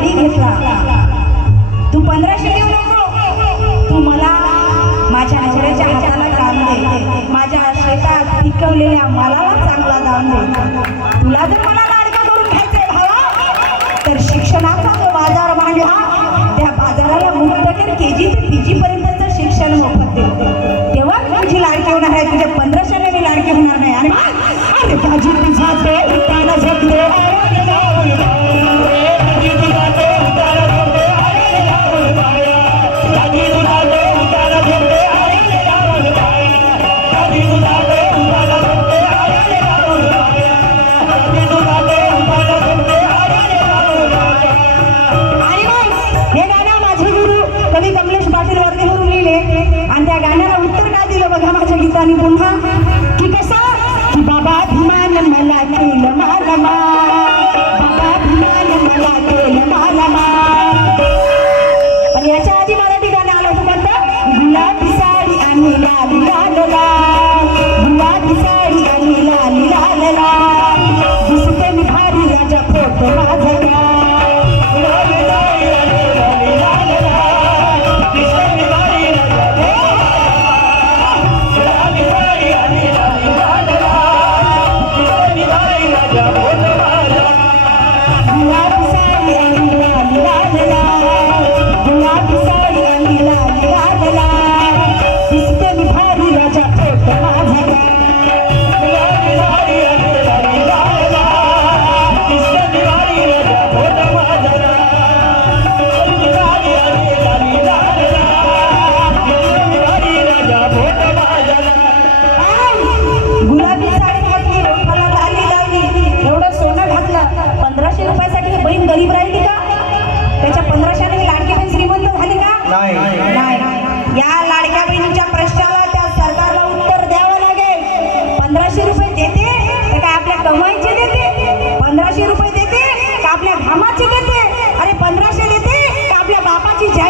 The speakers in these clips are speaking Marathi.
नवऱ्याचा बळी घेतला. तू पंधराशे देऊ नको. तू मला माझ्या नवऱ्याच्या हाताला दान दे. माझ्या शेतात पिकवलेल्या मालाला चांगला दान दे. तुला जर मला लाडका करून घ्यायचंय भावा तर शिक्षणाचा जो बाजार मांडला त्या बाजाराला मुक्त कर के जी ते पी जी पर्यंतचं शिक्षण मोफत दे. तेव्हा मी तुझी लाडकी होणार आहे. तुझ्या पंधराशेने मी लाडकी होणार नाही. आणि अरे बाजी तुझा तो दिसते मी राजा फोटो माझा. का आपल्या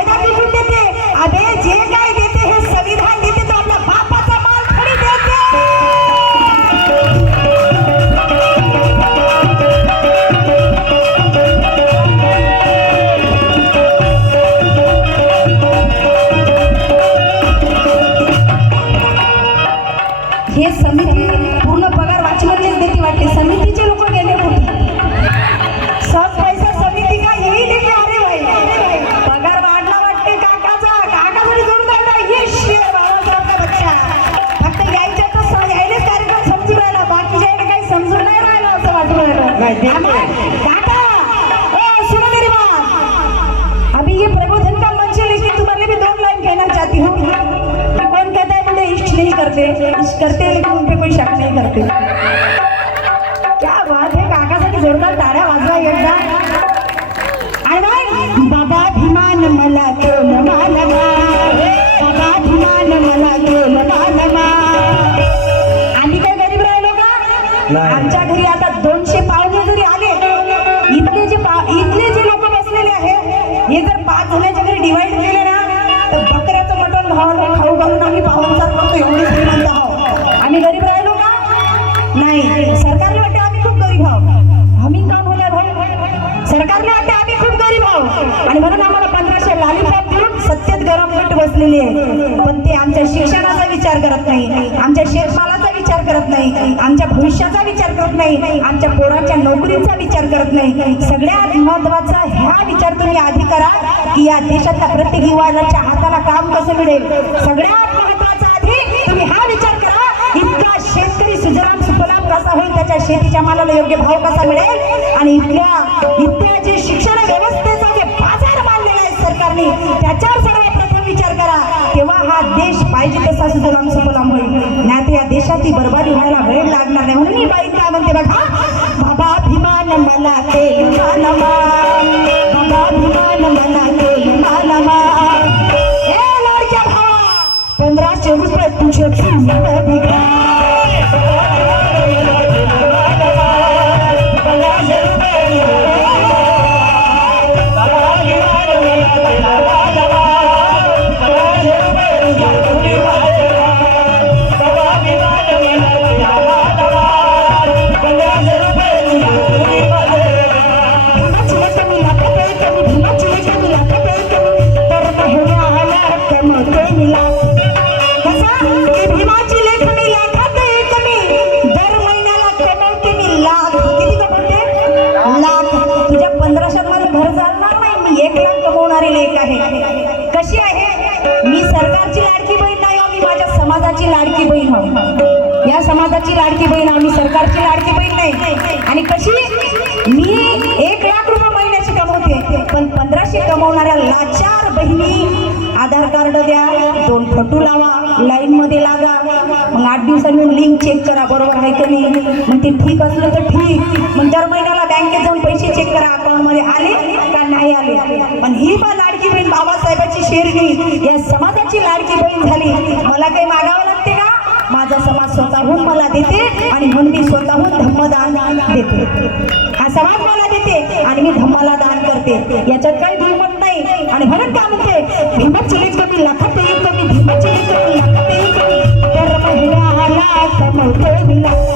करते क्या बात है काकासाठी जोरदार टाळ्या वाजवा एकदा आणि बाई बाबा भिमान मला. करमट बसलेली आहे. पण ते आमच्या शिक्षणाचा विचार करत नाही. आमच्या शेतमालाचा विचार करत नाही. आमच्या भविष्याचा विचार करत नाही. आमच्या पोराच्या नोकरीचा विचार करत नाही. सगळ्यात महत्त्वाचा ह्या विचार तुम्ही आधी करा की या देशातल्या प्रत्येक युवाच्या हाताला काम कसं मिळेल? सगळ्यात महत्त्वाचा आधी तुम्ही हा विचार करा इतका शेतकरी सुजलाम सुफलाम कसा होईल? त्याच्या शेतीच्या मालाला योग्य भाव कसा मिळेल? आणि इथल्या इथल्या जे शिक्षण व्यवस्थेचा जे बाजार बांधलेला आहे सरकारने त्याच्यावर सर्वप्रथम विचार करा. तेव्हा हा देश पाहिजे तसा सुजलाम सुफलाम होईल. नाही तर या देशाची बरबादी व्हायला वेळ लागणार नाही. म्हणून मी बाई काय म्हणते बघा. बाबा अभिमान मला ते मानमा बाबा अभिमान मला ते मानमा पंधराशे रुपये तुझे समाजाची लाडकी बहीण या समाजाची लाडकी बहीण आम्ही सरकारची लाडकी बहीण नाही. आणि कशी? मी एक लाख रुपये महिन्याची कमवते. पण पंधराशे कमवणाऱ्या लाचार बहिणी आधार कार्ड द्या दोन फोटो लावा लाईन मध्ये लागा. मग आठ दिवसांनी लिंक चेक करा बरोबर आहे का नाही? मग ते ठीक असलं तर ठीक. मग दर महिन्याला बँकेत जाऊन पैसे चेक करा अकाउंटमध्ये आले का नाही आले? पण ही मग लाडकी बहीण बाबासाहेबाची शेरणी या समाजाची लाडकी बहीण झाली. मला काही मागावं स्वतःहून मला देते आणि म्हणून मी स्वतःहून धम्मदान देते. हा समाज मला देते आणि मी धम्माला दान करते. याच्यात काही दुमत नाही. आणि म्हणून काय म्हणते? भीमत चलित कमी लाखात येईल कमी भीमत चलित कमी लाखात येईल कमी. तर महिला कमवते लाख.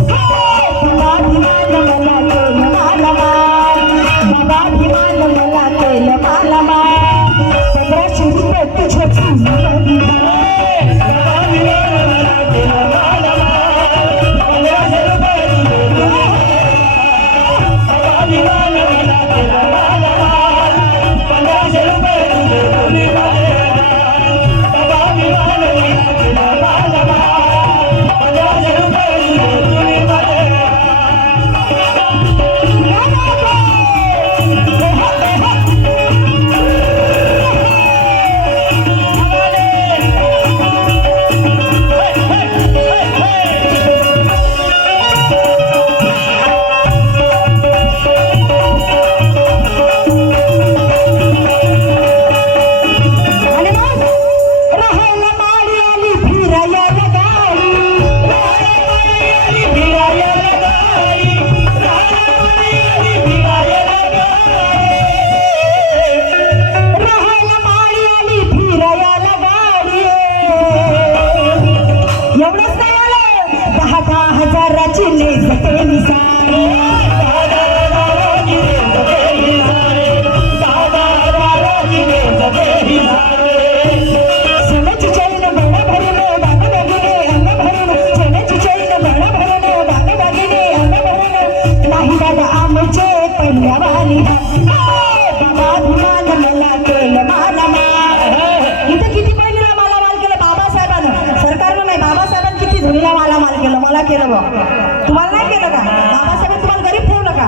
तुम्हाला नाही केलं का? बाबासाहेब तुम्हाला गरीब ठेवलं का?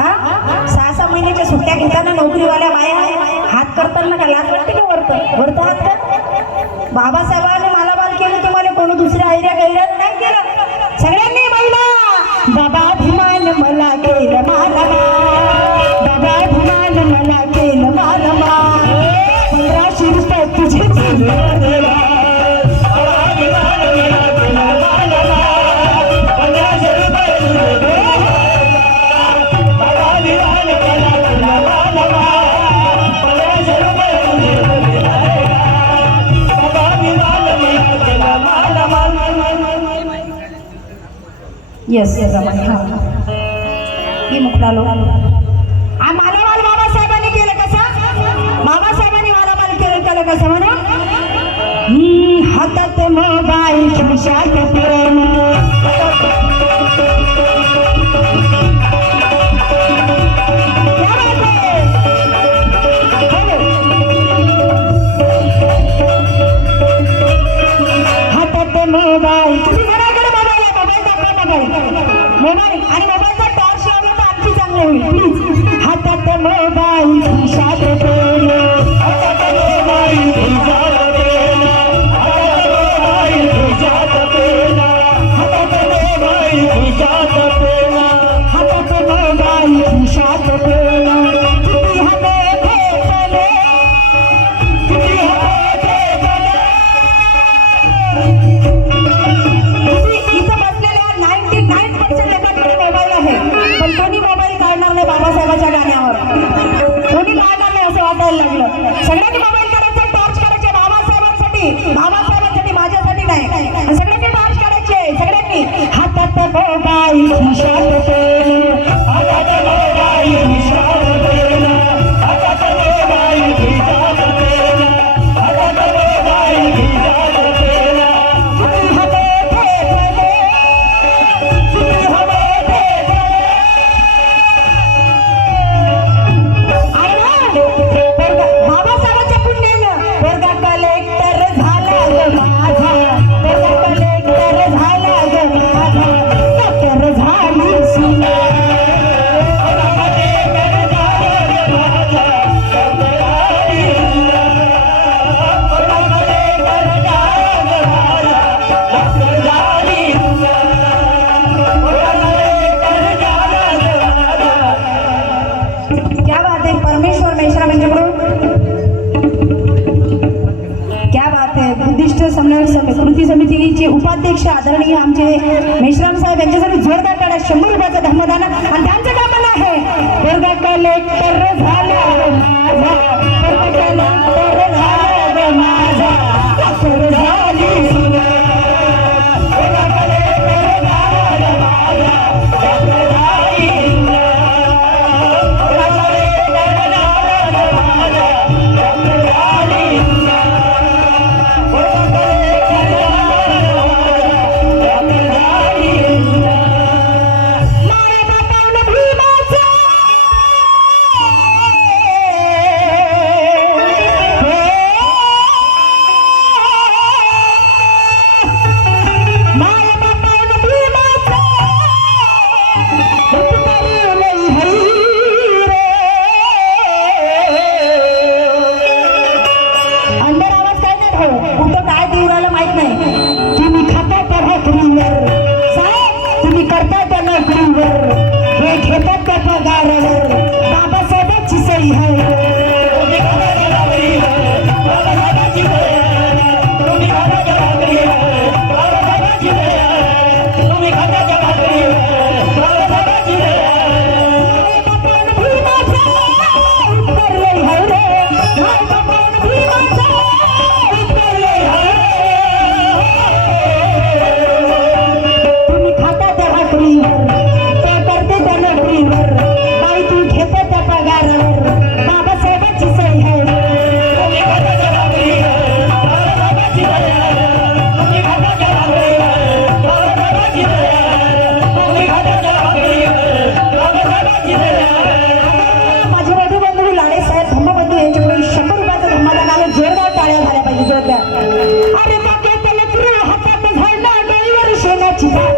हा? सहा सहा महिन्याच्या सुट्ट्या घेताना नोकरीवाल्या बाया हात करताना का? लाज वाटते का वरत वरत हात कर. बाबासाहेबांनी मला बाल केलं तुम्हाला कोणी दुसऱ्या ऐऱ्या गैऱ्यात नाही केलं. सगळ्यांनी ही मुकलालो आ बाबासाहेबांनी केलं कसं? बाबासाहेबांनी मालामाल केलं त्याला कसं म्हणा? हम्म, हातात मोबाईल खिशात वाटायला लागलं. सगळ्यांनी आमचे उपाध्यक्ष आदरणीय आमचे मेश्राम साहेब यांच्यासाठी जोरदार टाळ्या शंभर रुपयाचं धर्मदान आणि त्यांचं काम आहे? वर्ग कलेक्टर to walk.